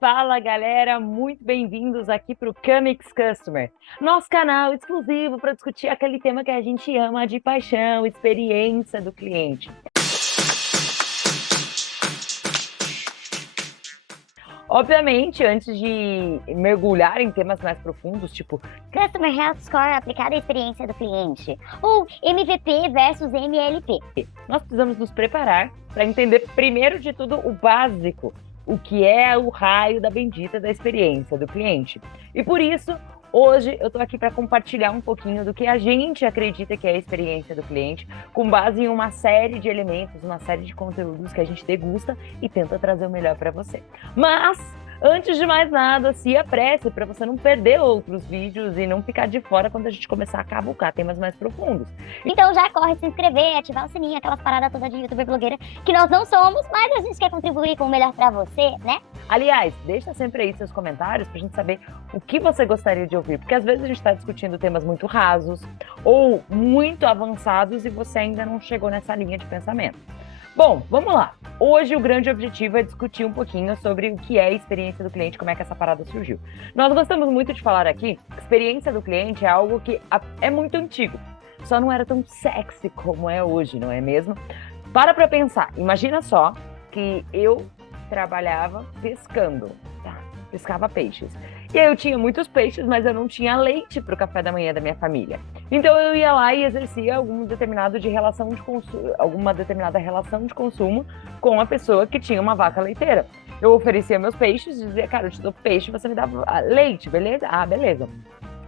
Fala galera, muito bem-vindos aqui para o Camix Customer, nosso canal exclusivo para discutir aquele tema que a gente ama de paixão, experiência do cliente. Obviamente, antes de mergulhar em temas mais profundos, tipo Customer Health Score aplicado à experiência do cliente, ou MVP versus MLP, nós precisamos nos preparar para entender, primeiro de tudo, o básico, o que é o raio da bendita da experiência do cliente. E por isso, hoje eu estou aqui para compartilhar um pouquinho do que a gente acredita que é a experiência do cliente, com base em uma série de elementos, uma série de conteúdos que a gente degusta e tenta trazer o melhor para você. Mas, antes de mais nada, se apresse para você não perder outros vídeos e não ficar de fora quando a gente começar a cavucar temas mais profundos. Então já corre se inscrever, ativar o sininho, aquelas paradas todas de youtuber blogueira que nós não somos, mas a gente quer contribuir com o melhor pra você, né? Aliás, deixa sempre aí seus comentários pra gente saber o que você gostaria de ouvir, porque às vezes a gente está discutindo temas muito rasos ou muito avançados e você ainda não chegou nessa linha de pensamento. Bom, vamos lá. Hoje o grande objetivo é discutir um pouquinho sobre o que é a experiência do cliente, como é que essa parada surgiu. Nós gostamos muito de falar aqui que experiência do cliente é algo que é muito antigo, só não era tão sexy como é hoje, não é mesmo? Para pensar, imagina só que eu trabalhava pescando, tá? Pescava peixes. E aí eu tinha muitos peixes, mas eu não tinha leite para o café da manhã da minha família. Então eu ia lá e exercia alguma determinada relação de consumo com a pessoa que tinha uma vaca leiteira. Eu oferecia meus peixes e dizia, cara, eu te dou peixe, você me dá leite, beleza? Ah, beleza.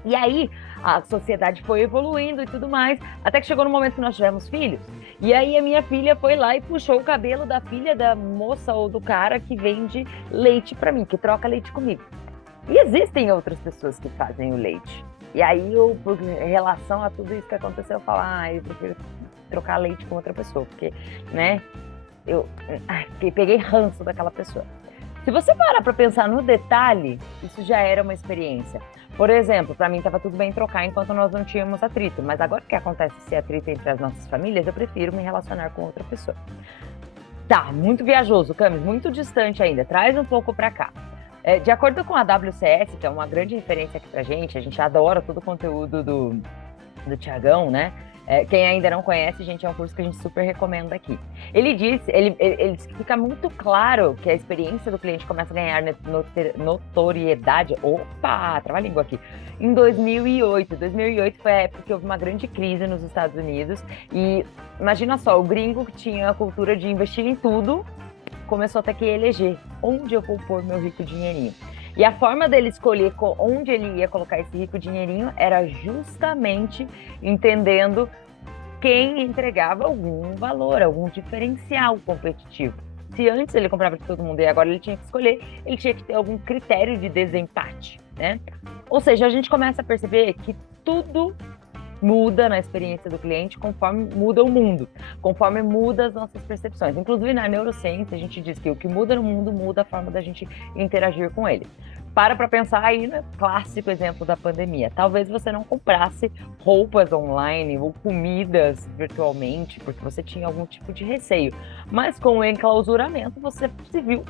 E aí a sociedade foi evoluindo e tudo mais, até que chegou no momento que nós tivemos filhos. E aí a minha filha foi lá e puxou o cabelo da filha da moça ou do cara que vende leite para mim, que troca leite comigo. E existem outras pessoas que fazem o leite. E aí eu, por relação a tudo isso que aconteceu, eu falo, eu prefiro trocar leite com outra pessoa, porque, né, eu peguei ranço daquela pessoa. Se você parar para pensar no detalhe, isso já era uma experiência. Por exemplo, para mim estava tudo bem trocar enquanto nós não tínhamos atrito, mas agora que acontece esse atrito entre as nossas famílias, eu prefiro me relacionar com outra pessoa. Tá, muito viajoso, Camis, muito distante ainda, traz um pouco para cá. De acordo com a WCS, que é uma grande referência aqui pra gente, a gente adora todo o conteúdo do Thiagão, né? Quem ainda não conhece, gente, é um curso que a gente super recomenda aqui. Ele diz que fica muito claro que a experiência do cliente começa a ganhar notoriedade. Opa, trava a língua aqui. Em 2008. 2008 foi a época que houve uma grande crise nos Estados Unidos. E imagina só, o gringo que tinha a cultura de investir em tudo, começou a ter que eleger onde eu vou pôr meu rico dinheirinho. E a forma dele escolher onde ele ia colocar esse rico dinheirinho era justamente entendendo quem entregava algum valor, algum diferencial competitivo. Se antes ele comprava de todo mundo e agora ele tinha que escolher, ele tinha que ter algum critério de desempate, né? Ou seja, a gente começa a perceber que tudo muda na experiência do cliente conforme muda o mundo, conforme muda as nossas percepções. Inclusive, na neurociência, a gente diz que o que muda no mundo muda a forma da gente interagir com ele. Para pensar aí no clássico exemplo da pandemia. Talvez você não comprasse roupas online ou comidas virtualmente, porque você tinha algum tipo de receio. Mas com o enclausuramento, você se viu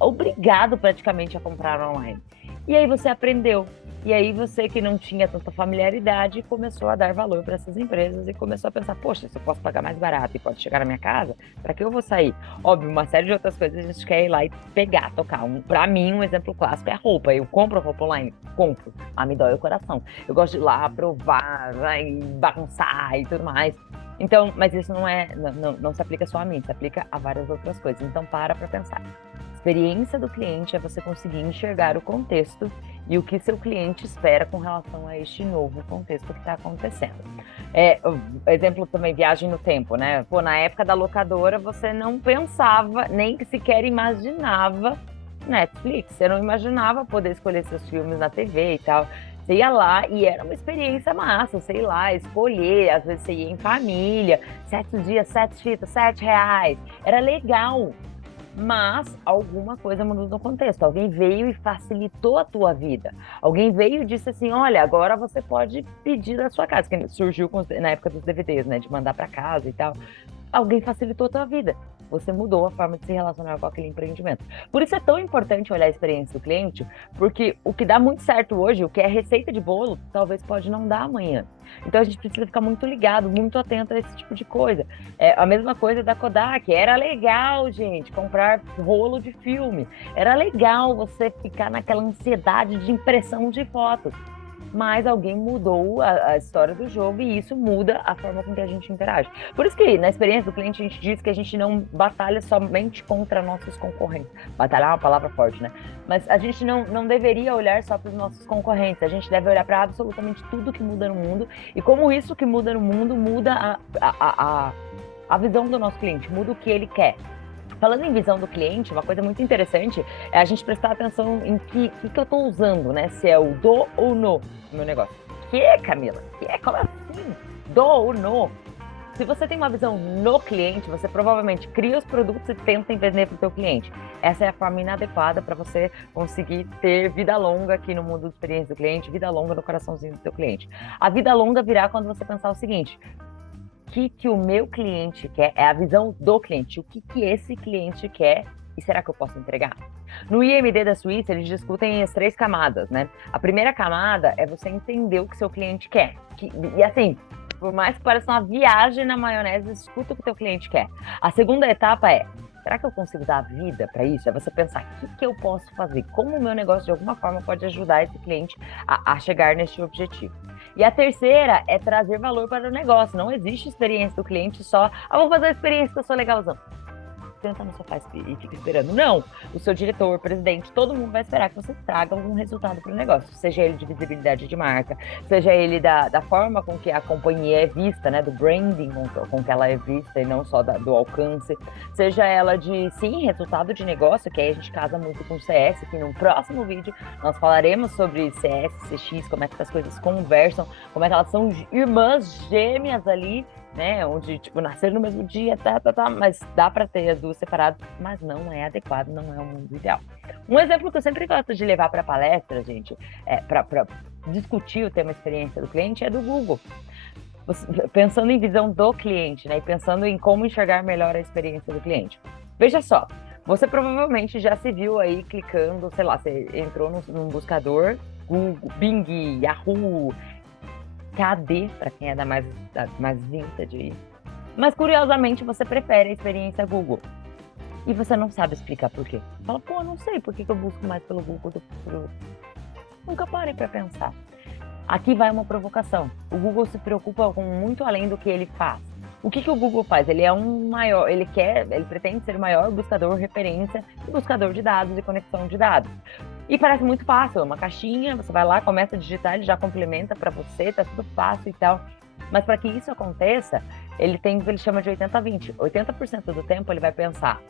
obrigado praticamente a comprar online. E aí você aprendeu. E aí você que não tinha tanta familiaridade começou a dar valor para essas empresas e começou a pensar, poxa, se eu posso pagar mais barato e pode chegar na minha casa, para que eu vou sair? Óbvio, uma série de outras coisas a gente quer ir lá e pegar, tocar. Para mim, um exemplo clássico é a roupa. Eu compro roupa online? Compro. Mas me dói o coração. Eu gosto de ir lá provar, e bagunçar e tudo mais. Então, mas isso não se aplica só a mim, se aplica a várias outras coisas. Então, para pensar. A experiência do cliente é você conseguir enxergar o contexto e o que seu cliente espera com relação a este novo contexto que está acontecendo. Exemplo também, viagem no tempo, né? Pô, na época da locadora, você não pensava, nem sequer imaginava Netflix. Você não imaginava poder escolher seus filmes na TV e tal. Você ia lá e era uma experiência massa, sei lá, escolher, às vezes você ia em família, 7 dias, 7 fitas, R$ 7. Era legal. Mas alguma coisa mudou no contexto. Alguém veio e facilitou a tua vida. Alguém veio e disse assim, olha, agora você pode pedir da sua casa. Que surgiu na época dos DVDs, né? De mandar para casa e tal. alguém facilitou a tua vida. Você mudou a forma de se relacionar com aquele empreendimento. Por isso é tão importante olhar a experiência do cliente, porque o que dá muito certo hoje, o que é receita de bolo, talvez pode não dar amanhã. Então a gente precisa ficar muito ligado, muito atento a esse tipo de coisa. É a mesma coisa da Kodak. Era legal, gente, comprar rolo de filme. Era legal você ficar naquela ansiedade de impressão de fotos. Mas alguém mudou a história do jogo e isso muda a forma com que a gente interage. Por isso que na experiência do cliente a gente diz que a gente não batalha somente contra nossos concorrentes. Batalhar é uma palavra forte, né? Mas a gente não deveria olhar só para os nossos concorrentes, a gente deve olhar para absolutamente tudo que muda no mundo e como isso que muda no mundo muda a visão do nosso cliente, muda o que ele quer. Falando em visão do cliente, uma coisa muito interessante é a gente prestar atenção em que eu estou usando, né? Se é o do ou no meu negócio. Que, Camila? Como assim? Do ou no? Se você tem uma visão no cliente, você provavelmente cria os produtos e tenta vender para o seu cliente. Essa é a forma inadequada para você conseguir ter vida longa aqui no mundo da experiência do cliente, vida longa no coraçãozinho do seu cliente. A vida longa virá quando você pensar o seguinte: que o meu cliente quer, é a visão do cliente, o que esse cliente quer e será que eu posso entregar? No IMD da Suíça, eles discutem as 3 camadas, né? A primeira camada é você entender o que seu cliente quer. E assim, por mais que pareça uma viagem na maionese, escuta o que teu cliente quer. A segunda etapa é: será que eu consigo dar vida para isso? É você pensar, o que eu posso fazer? Como o meu negócio, de alguma forma, pode ajudar esse cliente a chegar neste objetivo? E a terceira é trazer valor para o negócio. Não existe experiência do cliente só, vou fazer a experiência que eu sou legalzão. Senta no sofá e fica esperando. Não, o seu diretor, o presidente, todo mundo vai esperar que você traga algum resultado para o negócio. Seja ele de visibilidade de marca, seja ele da forma com que a companhia é vista, né, do branding com que ela é vista e não só do alcance. Seja ela de, sim, resultado de negócio, que aí a gente casa muito com CS, que no próximo vídeo nós falaremos sobre CS, CX, como é que as coisas conversam, como é que elas são irmãs gêmeas ali, né, onde, tipo, nasceram no mesmo dia, mas dá para ter as duas separadas, mas não é adequado, não é o mundo ideal. Um exemplo que eu sempre gosto de levar para palestra, gente, para discutir o tema experiência do cliente, é do Google. Pensando em visão do cliente, né, e pensando em como enxergar melhor a experiência do cliente. Veja só, você provavelmente já se viu aí clicando, sei lá, você entrou num buscador, Google, Bing, Yahoo, KD, para quem é da mais vintage aí. Mas, curiosamente, você prefere a experiência Google. E você não sabe explicar por quê. Fala, não sei por que eu busco mais pelo Google do que pelo... Nunca parei para pensar. Aqui vai uma provocação. O Google se preocupa com muito além do que ele faz. O que o Google faz? Ele é ele pretende ser o maior buscador, referência e buscador de dados e conexão de dados. E parece muito fácil, é uma caixinha, você vai lá, começa a digitar, ele já complementa para você, tá tudo fácil e tal. Mas para que isso aconteça, ele tem o que ele chama de 80-20. 80% do tempo ele vai pensar,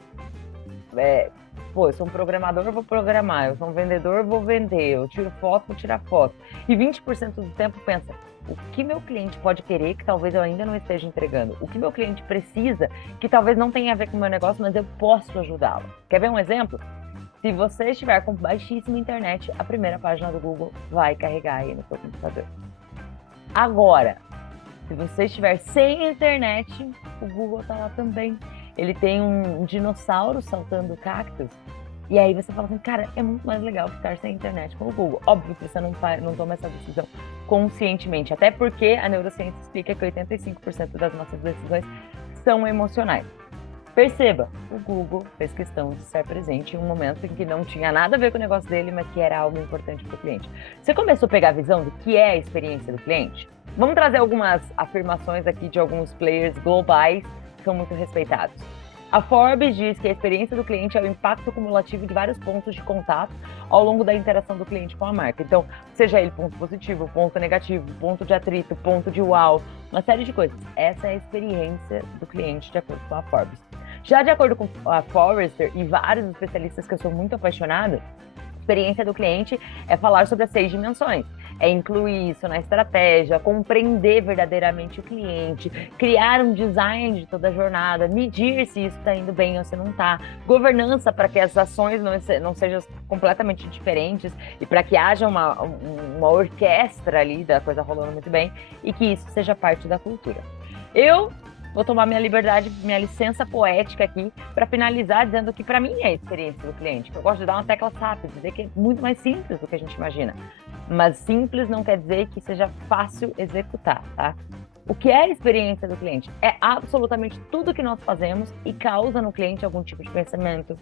eu sou um programador, eu vou programar, eu sou um vendedor, eu vou vender, eu tiro foto, vou tirar foto. E 20% do tempo pensa, o que meu cliente pode querer que talvez eu ainda não esteja entregando? O que meu cliente precisa que talvez não tenha a ver com o meu negócio, mas eu posso ajudá-lo? Quer ver um exemplo? Se você estiver com baixíssima internet, a primeira página do Google vai carregar aí no seu computador. Agora, se você estiver sem internet, o Google está lá também. Ele tem um dinossauro saltando cactos. E aí você fala assim, cara, é muito mais legal ficar sem internet com o Google. Óbvio que você não toma essa decisão conscientemente. Até porque a neurociência explica que 85% das nossas decisões são emocionais. Perceba, o Google fez questão de estar presente em um momento em que não tinha nada a ver com o negócio dele, mas que era algo importante para o cliente. Você começou a pegar a visão do que é a experiência do cliente? Vamos trazer algumas afirmações aqui de alguns players globais que são muito respeitados. A Forbes diz que a experiência do cliente é o impacto cumulativo de vários pontos de contato ao longo da interação do cliente com a marca. Então, seja ele ponto positivo, ponto negativo, ponto de atrito, ponto de uau, uma série de coisas. Essa é a experiência do cliente de acordo com a Forbes. Já de acordo com a Forrester e vários especialistas que eu sou muito apaixonada, a experiência do cliente é falar sobre as 6 dimensões. É incluir isso na estratégia, compreender verdadeiramente o cliente, criar um design de toda a jornada, medir se isso está indo bem ou se não está, governança para que as ações não sejam completamente diferentes e para que haja uma orquestra ali da coisa rolando muito bem e que isso seja parte da cultura. Eu vou tomar minha liberdade, minha licença poética aqui para finalizar dizendo que para mim é a experiência do cliente. Eu gosto de dar uma tecla SAP, dizer que é muito mais simples do que a gente imagina. Mas simples não quer dizer que seja fácil executar, tá? O que é a experiência do cliente? É absolutamente tudo que nós fazemos e causa no cliente algum tipo de pensamento,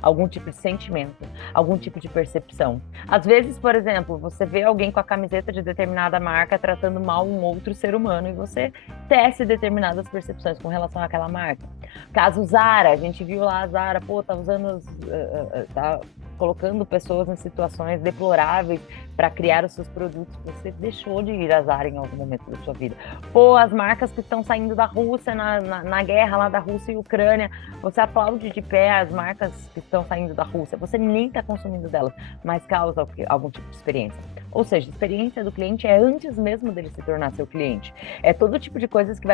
algum tipo de sentimento, algum tipo de percepção. Às vezes, por exemplo, você vê alguém com a camiseta de determinada marca tratando mal um outro ser humano e você tece determinadas percepções com relação àquela marca. Caso Zara, a gente viu lá a Zara, tá usando, tá colocando pessoas em situações deploráveis para criar os seus produtos. Você deixou de ir a Zara em algum momento da sua vida. As marcas que estão saindo da Rússia, na guerra lá da Rússia e Ucrânia, você aplaude de pé as marcas que estão saindo da Rússia. Você nem está consumindo delas, mas causa algum tipo de experiência. Ou seja, a experiência do cliente é antes mesmo dele se tornar seu cliente. É todo tipo de coisas que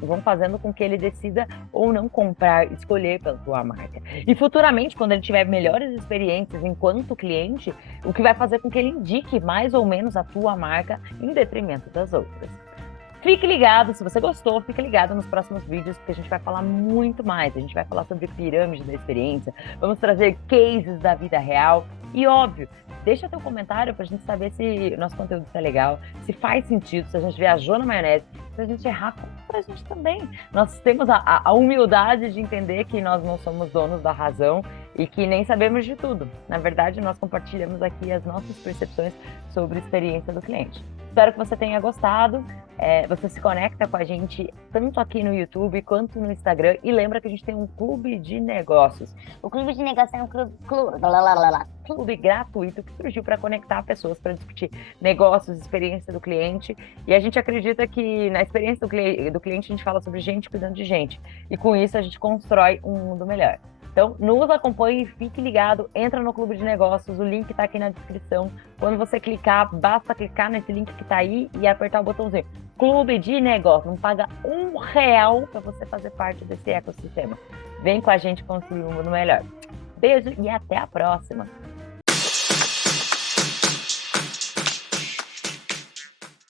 vão fazendo com que ele decida ou não comprar, escolher pela sua marca. E futuramente, quando ele tiver melhores experiências enquanto cliente, o que vai fazer com que ele indique mais ou menos a tua marca em detrimento das outras. Fique ligado, se você gostou, fique ligado nos próximos vídeos, porque a gente vai falar muito mais. A gente vai falar sobre pirâmide da experiência, vamos trazer cases da vida real e, óbvio, deixa teu comentário pra gente saber se o nosso conteúdo está legal, se faz sentido, se a gente viajou na maionese, se a gente errar, conta pra gente também. Nós temos a humildade de entender que nós não somos donos da razão e que nem sabemos de tudo. Na verdade, nós compartilhamos aqui as nossas percepções sobre a experiência do cliente. Espero que você tenha gostado. Você se conecta com a gente tanto aqui no YouTube quanto no Instagram. E lembra que a gente tem um clube de negócios. O clube de negócios é um clube gratuito que surgiu para conectar pessoas para discutir negócios, experiência do cliente. E a gente acredita que na experiência do cliente a gente fala sobre gente cuidando de gente. E com isso a gente constrói um mundo melhor. Então, nos acompanhe, fique ligado, entra no Clube de Negócios, o link está aqui na descrição. Quando você clicar, basta clicar nesse link que está aí e apertar o botãozinho Clube de Negócios. Não paga R$1 para você fazer parte desse ecossistema. Vem com a gente construir um mundo melhor. Beijo e até a próxima!